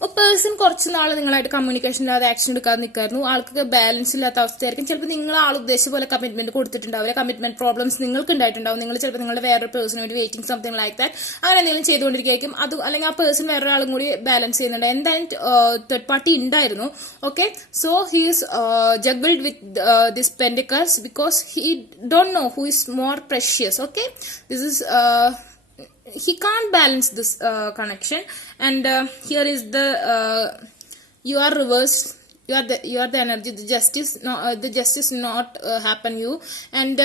A person കുറച്ച് നാൾ നിങ്ങളായിട്ട് communication ഇല്ലാതെ action എടുക്കാതെ നിൽക്കായിരുന്നു. ആൾക്ക് balance ഇല്ലാത്ത അവസ്ഥയായിരിക്കും. ചിലപ്പോൾ നിങ്ങൾ ആൾ ഉദ്ദേശിച്ച പോലെ കമ്മിറ്റ്മെന്റ് കൊടുത്തിട്ടുണ്ടാവില്ല. കമ്മിറ്റ്മെന്റ് പ്രോബ്ലംസ് നിങ്ങൾക്ക് ഉണ്ടായിട്ടുണ്ടാവും. നിങ്ങൾ ചിലപ്പോൾ നിങ്ങളുടെ വേറൊരു പേഴ്സണിന് വേണ്ടി വെയിറ്റിംഗ് സംതിങ് ലൈക്ക് ദാറ്റ് അങ്ങനെ എന്തെങ്കിലും ചെയ്തുകൊണ്ടിരിക്കും. അത് അല്ലെങ്കിൽ ആ പേഴ്സൺ വേറൊരാളും കൂടി ബാലൻസ് ചെയ്യുന്നുണ്ട്. എന്തായാലും തേർഡ് പാർട്ടി ഉണ്ടായിരുന്നു. Okay, so he is juggled with this pentacles because he don't know who is more precious. Okay, this is he can't balance this connection, and here is the you are reverse, you are the energy, the justice not happen you, and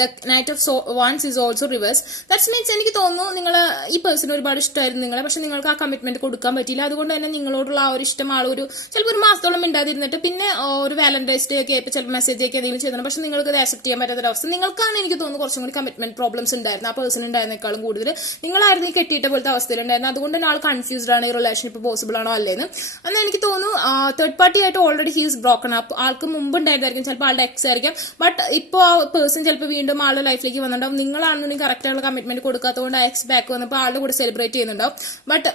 the Knight of Wands is also reverse. That means എനിക്ക് തോന്നുന്നു നിങ്ങൾ ഈ person ഒരുപാട് ഇഷ്ടമായിരുന്നു നിങ്ങളെ, പക്ഷെ നിങ്ങൾക്ക് ആ കമ്മിറ്റ്മെന്റ് കൊടുക്കാൻ പറ്റിയില്ല. അതുകൊണ്ട് തന്നെ നിങ്ങളോടുള്ള ആ ഒരു ഇഷ്ടം ആളൊരു ചിലപ്പോൾ ഒരു മാസത്തോളം മിണ്ടാതിരുന്നിട്ട് പിന്നെ ഒരു വാലന്റൈൻസ് ഡേ ഒക്കെ ആയപ്പോൾ ചിലപ്പോൾ മെസ്സേജ് ഒക്കെ എന്തെങ്കിലും ചെയ്തിട്ടുണ്ട്. പക്ഷെ നിങ്ങൾക്ക് അത് ആക്സെപ്റ്റ് ചെയ്യാൻ പറ്റാത്തൊരവസ്ഥ. നിങ്ങൾക്കാണ് എനിക്ക് തോന്നുന്നു കുറച്ചും കൂടി കമ്മിറ്റ്മെന്റ് പ്രോബ്ലംസ് ഉണ്ടായിരുന്നു. ആ പേഴ്സൺ ഉണ്ടായിരുന്നേക്കാളും കൂടുതൽ നിങ്ങളായിരുന്നു ഈ കെട്ടിയിട്ട പോലത്തെ അവസ്ഥയിലുണ്ടായിരുന്നു. അതുകൊണ്ട് തന്നെ ആൾ കൺഫ്യൂസ്ഡ് ആണ് ഈ റിലേഷൻഷിപ്പ് പോസിബിൾ ആണോ അല്ലേന്ന്. എന്നാൽ എനിക്ക് തോന്നുന്നു തേർഡ് പാർട്ടി ആയിട്ട് ഓൾറെഡി ഹീസ് ബ്രോക്കൺ അപ്പ്. ആൾക്ക് മുമ്പ് ഉണ്ടായതായിരിക്കും, ചിലപ്പോൾ ആളുടെ എക്സ് ആയിരിക്കും. ബട്ട് ഇപ്പോൾ ആ പേഴ്സൺ ചിലപ്പോൾ വീണ്ടും ആളുടെ ലൈഫിലേക്ക് വന്നിട്ടുണ്ടാവും. നിങ്ങളാണെന്നുണ്ടെങ്കിൽ കറക്റ്റ് ആയിട്ടുള്ള കമ്മിറ്റ്മെന്റ് കൊടുക്കാത്തതുകൊണ്ട് എക്സ് ബാക്ക് വന്നപ്പോൾ ആളുടെ കൂടെ സെലിബ്രേറ്റ് ചെയ്യുന്നുണ്ടാവും. ബട്ട്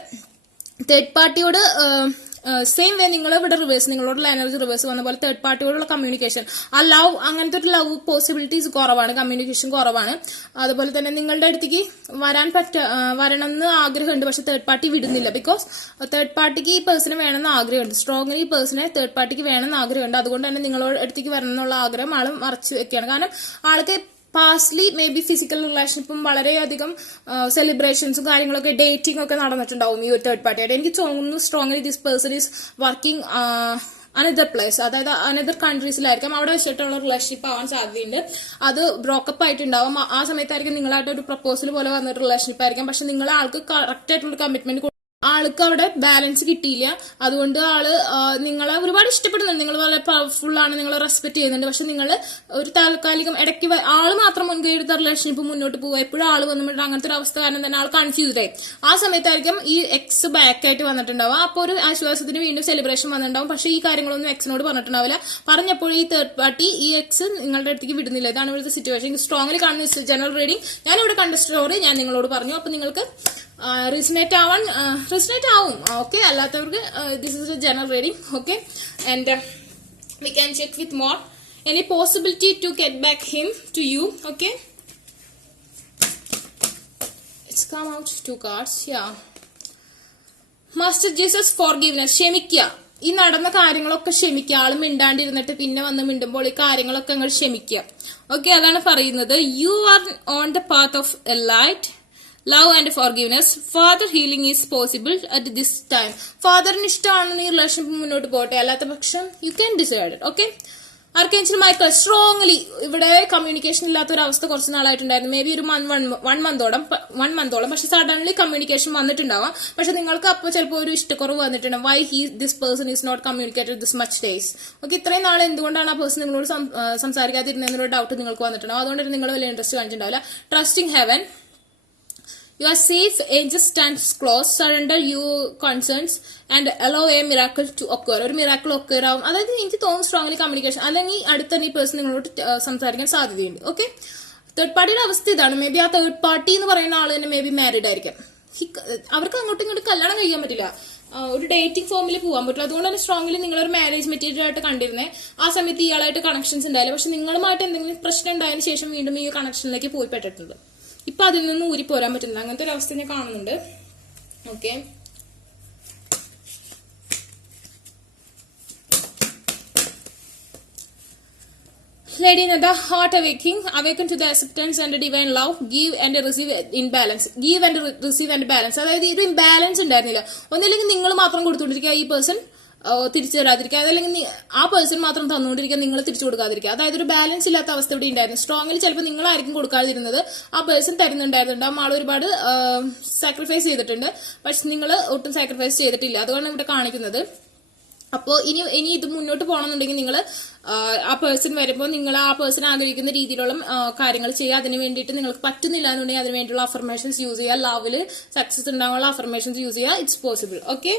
തേർഡ് പാർട്ടിയോട് സെയിം വേ നിങ്ങൾ ഇവിടെ റിവേഴ്സ്, നിങ്ങളോടുള്ള എനർജി റിവേഴ്സ് വന്ന പോലെ തേർഡ് പാർട്ടിയോടുള്ള കമ്മ്യൂണിക്കേഷൻ, ആ ലവ്, അങ്ങനത്തെ ഒരു ലവ് പോസിബിലിറ്റീസ് കുറവാണ്, കമ്മ്യൂണിക്കേഷൻ കുറവാണ്. അതുപോലെ തന്നെ നിങ്ങളുടെ അടുത്തേക്ക് വരണം എന്ന് ആഗ്രഹമുണ്ട്, പക്ഷെ തേർഡ് പാർട്ടി വിടുന്നില്ല. ബിക്കോസ് തേർഡ് പാർട്ടിക്ക് ഈ പേഴ്സണെ വേണമെന്ന് ആഗ്രഹമുണ്ട്. സ്ട്രോങ്ലി ഈ പേഴ്സണെ തേർഡ് പാർട്ടിക്ക് വേണമെന്ന് ആഗ്രഹമുണ്ട്. അതുകൊണ്ട് തന്നെ നിങ്ങളോട് അടുത്തേക്ക് വരണം എന്നുള്ള ആഗ്രഹം ആൾ മറച്ചു വെക്കുകയാണ്. കാരണം ആൾക്ക് പാസ്റ്റ്ലി മേ ബി ഫിസിക്കൽ റിലേഷൻഷിപ്പും വളരെയധികം സെലിബ്രേഷൻസും കാര്യങ്ങളൊക്കെ ഡേറ്റിംഗ് ഒക്കെ നടന്നിട്ടുണ്ടാവും ഈ ഒരു തേർഡ് പാർട്ടിയായിട്ട്. എനിക്ക് തോന്നുന്നു strongly this person is working another place, അതായത് അനദർ കൺട്രീസിലായിരിക്കും. അവിടെ വെച്ചിട്ടുള്ള റിലേഷൻഷിപ്പ് ആവാൻ സാധ്യതയുണ്ട്. അത് ബ്രോക്കപ്പ് ആയിട്ടുണ്ടാവും. ആ സമയത്തായിരിക്കും നിങ്ങളായിട്ട് ഒരു പ്രപ്പോസൽ പോലെ വന്നിട്ട് റിലേഷൻഷിപ്പ് ആയിരിക്കും. പക്ഷെ നിങ്ങൾ ആൾക്ക് കറക്റ്റ് ആയിട്ടുള്ള കമ്മിറ്റ്മെന്റ് ആൾക്ക് അവിടെ ബാലൻസ് കിട്ടിയില്ല. അതുകൊണ്ട് ആള് നിങ്ങളെ ഒരുപാട് ഇഷ്ടപ്പെടുന്നുണ്ട്, നിങ്ങൾ വളരെ പവർഫുൾ ആണ്, നിങ്ങളെ റെസ്പെക്ട് ചെയ്യുന്നുണ്ട്. പക്ഷെ നിങ്ങൾ ഒരു താൽക്കാലികം ഇടയ്ക്ക് ആള് മാത്രം മുൻകൈ എടുത്ത റിലേഷൻഷിപ്പ് മുന്നോട്ട് പോകുക. എപ്പോഴും ആള് വന്നിട്ട് അങ്ങനത്തെ ഒരു അവസ്ഥ കാരണം തന്നെ ആൾ കൺഫ്യൂസ്ഡ് ആയി. ആ സമയത്തായിരിക്കും ഈ എക്സ് ബാക്ക് ആയിട്ട് വന്നിട്ടുണ്ടാവുക. അപ്പോൾ ഒരു ആശ്വാസത്തിന് വീണ്ടും സെലിബ്രേഷൻ വന്നിട്ടുണ്ടാവും. പക്ഷെ ഈ കാര്യങ്ങളൊന്നും എക്സിനോട് പറഞ്ഞിട്ടുണ്ടാവില്ല. പറഞ്ഞപ്പോൾ ഈ തേർഡ് പാർട്ടി ഈ എക്സ് നിങ്ങളുടെ അടുത്തേക്ക് വിടുന്നില്ല. ഇതാണ് ഇവിടുത്തെ സിറ്റുവേഷൻ. സ്ട്രോങ്ലി കാണുന്ന ജനറൽ റീഡിംഗ് ഞാൻ ഇവിടെ കണ്ട സ്റ്റോറി ഞാൻ നിങ്ങളോട് പറഞ്ഞു. അപ്പൊ നിങ്ങൾക്ക് റീസണേറ്റ് ആവും. ഓക്കെ, അല്ലാത്തവർക്ക് this is a general reading. Okay, and we can check with more any possibility to get back him to you. Okay, it's come out 2 cards. Master Jesus forgiveness, ക്ഷമിക്കുക. ഈ നടന്ന കാര്യങ്ങളൊക്കെ ക്ഷമിക്കുക. ആള് മിണ്ടാണ്ടിരുന്നിട്ട് പിന്നെ വന്ന് മിണ്ടുമ്പോൾ ഈ കാര്യങ്ങളൊക്കെ അങ്ങ് ക്ഷമിക്കുക. ഓക്കെ, അതാണ് പറയുന്നത്. You are on the path of A light, love and forgiveness. Father healing is possible at this time. ഫാദറിന് ഇഷ്ടമാണ് ഈ റിലേഷൻഷിപ്പ് മുന്നോട്ട് പോകട്ടെ, അല്ലാത്ത പക്ഷം you can decide. Okay, archangel Michael strongly ഇവിടെ കമ്മ്യൂണിക്കേഷൻ ഇല്ലാത്ത ഒരു അവസ്ഥ കുറച്ച് നാളായിട്ടുണ്ടായിരുന്നു. മേ ബി ഒരു വൺ മന്തോളം. പക്ഷെ സഡൻലി കമ്മ്യൂണിക്കേഷൻ വന്നിട്ടുണ്ടാവാം. പക്ഷെ നിങ്ങൾക്ക് അപ്പോൾ ചിലപ്പോൾ ഒരു ഇഷ്ടക്കുറവ് വന്നിട്ടുണ്ടാവും. Why this person is not communicated this much days. Okay, ഇത്രയും നാൾ എന്തുകൊണ്ടാണ് ആ പേഴ്സൺ നിങ്ങളോട് സംസാരിക്കാതിരുന്നൊരു ഡൗട്ട് നിങ്ങൾക്ക് വന്നിട്ടുണ്ടാവും. അതുകൊണ്ട് നിങ്ങൾ വലിയ ഇൻട്രസ്റ്റ് കാണിച്ചിട്ടുണ്ടാവില്ല. Trusting heaven, you are safe, angels stand close, surrender your concerns and allow a miracle to occur. ഒരു മിറാക്കിൾ ഒക്കർ ആവും. അതായത് എനിക്ക് തോന്നുന്നു സ്ട്രോങ്ലി കമ്മ്യൂണിക്കേഷൻ, അല്ലെങ്കിൽ അടുത്ത ഈ പേഴ്സൺ നിങ്ങളോട് സംസാരിക്കാൻ സാധ്യതയുണ്ട്. ഓക്കെ, തേർഡ് പാർട്ടിയുടെ അവസ്ഥ ഇതാണ്. മേ ബി ആ തേർഡ് പാർട്ടി എന്ന് പറയുന്ന ആള് തന്നെ മേ ബി മാരീഡ് ആയിരിക്കാം. അവർക്ക് അങ്ങോട്ടും ഇങ്ങോട്ടും കല്യാണം കഴിക്കാൻ പറ്റില്ല, ഒരു ഡേറ്റിംഗ് ഫോമിൽ പോകാൻ പറ്റില്ല. അതുകൊണ്ട് തന്നെ സ്ട്രോങ്ലി നിങ്ങളൊരു മാരേജ് മെറ്റീരിയൽ ആയിട്ട് കണ്ടിരുന്നേ. ആ സമയത്ത് ഇയാളായിട്ട് കണക്ഷൻസ് ഉണ്ടായില്ല. പക്ഷെ നിങ്ങളുമായിട്ട് എന്തെങ്കിലും പ്രശ്നം ഉണ്ടായതിനു ശേഷം വീണ്ടും ഈ കണക്ഷനിലേക്ക് പോയി പെട്ടിട്ടുണ്ട്. ഇപ്പൊ അതിൽ നിന്ന് ഊരി പോരാൻ പറ്റുന്നില്ല. അങ്ങനത്തെ ഒരു അവസ്ഥ ഞാൻ കാണുന്നുണ്ട്. Okay, Lady Nada, heart awaken to the acceptance and the divine love, give and receive in balance. Give and receive and balance. അതായത് ഇത് ഇംബാലൻസ് ഉണ്ടായിരുന്നില്ല. ഒന്നില്ലെങ്കിൽ നിങ്ങൾ മാത്രം കൊടുത്തുകൊണ്ടിരിക്കുക, ഈ പേഴ്സൺ തിരിച്ചു തരാതിരിക്കുക, അതല്ലെങ്കിൽ ആ പേഴ്സൺ മാത്രം തന്നുകൊണ്ടിരിക്കുക, നിങ്ങൾ തിരിച്ചു കൊടുക്കാതിരിക്കുക. അതായത് ഒരു ബാലൻസ് ഇല്ലാത്ത അവസ്ഥ ഇവിടെ ഉണ്ടായിരുന്നു. സ്ട്രോങ്ങിൽ ചിലപ്പോൾ നിങ്ങളായിരിക്കും കൊടുക്കാതിരുന്നത്, ആ പേഴ്സൺ തരുന്നുണ്ടായിരുന്നുണ്ടാവും. ആൾ ഒരുപാട് സാക്രിഫൈസ് ചെയ്തിട്ടുണ്ട്, പക്ഷെ നിങ്ങൾ ഒട്ടും സാക്രിഫൈസ് ചെയ്തിട്ടില്ല. അതുകൊണ്ടാണ് ഇവിടെ കാണിക്കുന്നത്. അപ്പോൾ ഇനി ഇത് മുന്നോട്ട് പോകണമെന്നുണ്ടെങ്കിൽ നിങ്ങൾ ആ പേഴ്സൺ വരുമ്പോൾ നിങ്ങൾ ആ പേഴ്സൺ ആഗ്രഹിക്കുന്ന രീതിയിലുള്ള കാര്യങ്ങൾ ചെയ്യുക. അതിന് വേണ്ടിയിട്ട് നിങ്ങൾക്ക് പറ്റുന്നില്ല എന്നുണ്ടെങ്കിൽ അതിന് വേണ്ടിയുള്ള അഫർമേഷൻസ് യൂസ് ചെയ്യുക. ലവിൽ സക്സസ് ഉണ്ടാകാനുള്ള അഫർമേഷൻസ് യൂസ് ചെയ്യുക. It's possible. Okay,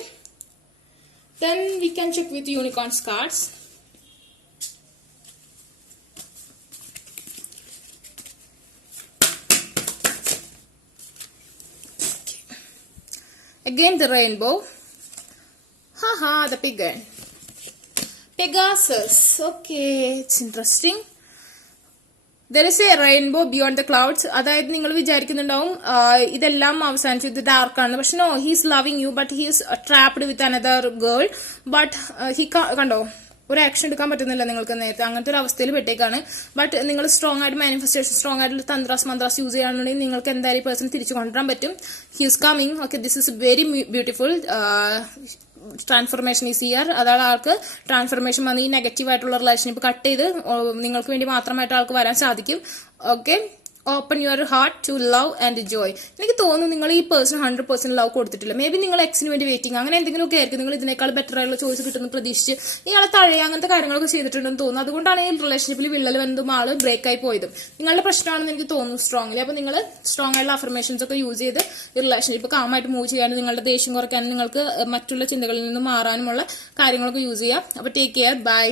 then we can check with unicorns cards. Okay. Again the rainbow. Haha, the piggen. Pegasus. Okay, it's interesting. There is a rainbow beyond the clouds. അതായത് നിങ്ങൾ വിചാരിക്കുന്നുണ്ടാവും ഇതെല്ലാം അവസാനിച്ചു, ഇത് ഡാർക്കാണ്. പക്ഷെ no, he's loving you but he's trapped with another girl. But കണ്ടോ, ഒരു action എടുക്കാൻ പറ്റുന്നില്ല നിങ്ങൾക്ക് നേരത്തെ, അങ്ങനത്തെ ഒരു അവസ്ഥയിൽ പെട്ടേക്കാണ്. ബട്ട് നിങ്ങൾ സ്ട്രോങ് ആയിട്ട് മാനിഫെസ്റ്റേഷൻ, സ്ട്രോങ് ആയിട്ടുള്ള തന്ത്രാസ് മന്ത്രാസ് യൂസ് ചെയ്യുകയാണെന്നുണ്ടെങ്കിൽ നിങ്ങൾക്ക് എന്തായാലും ഈ പേഴ്സൺ തിരിച്ചു കൊണ്ടുവരാൻ പറ്റും. He's coming. Okay, this is very beautiful. Transformation is here. അതാണ് ആൾക്ക് ട്രാൻസ്ഫർമേഷൻ വന്ന് ഈ നെഗറ്റീവ് ആയിട്ടുള്ള റിലേഷൻഷിപ്പ് കട്ട് ചെയ്ത് നിങ്ങൾക്ക് വേണ്ടി മാത്രമായിട്ട് ആൾക്ക് വരാൻ സാധിക്കും. Okay, open your heart to love and joy. എനിക്ക് തോന്നുന്നു നിങ്ങൾ ഈ പേഴ്സൺ 100% ലവ് കൊടുത്തിട്ടില്ല. മേ ബി നിങ്ങൾ എക്സിന് വേണ്ടി വെയിറ്റിംഗ്, അങ്ങനെ എന്തെങ്കിലുമൊക്കെ ആയിരിക്കും. നിങ്ങൾ ഇതിനേക്കാൾ ബെറ്റർ ആയിട്ടുള്ള ചോയ്സ് കിട്ടുന്ന പ്രതീക്ഷിച്ച് ഇയാളെ തഴയുക, അങ്ങനത്തെ കാര്യങ്ങളൊക്കെ ചെയ്തിട്ടുണ്ടെന്ന് തോന്നുന്നു. അതുകൊണ്ടാണ് ഈ റിലേഷൻഷിപ്പിൽ വിള്ളൽ വന്നതും ആള് ബ്രേക്ക് ആയി പോയതും. നിങ്ങളുടെ പ്രശ്നമാണെന്ന് എനിക്ക് തോന്നുന്നു സ്ട്രോങ്ലി. അപ്പൊ നിങ്ങൾ സ്ട്രോങ് ആയിട്ടുള്ള അഫർമേഷൻസ് ഒക്കെ യൂസ് ചെയ്ത് ഈ റിലേഷൻഷിപ്പ് കാമായിട്ട് മൂവ് ചെയ്യാനും നിങ്ങളുടെ ദേഷ്യം കുറയ്ക്കാനും നിങ്ങൾക്ക് മറ്റുള്ള ചിന്തകളിൽ നിന്ന് മാറാനുമുള്ള കാര്യങ്ങളൊക്കെ യൂസ് ചെയ്യാം. അപ്പൊ ടേക്ക് കെയർ, ബൈ.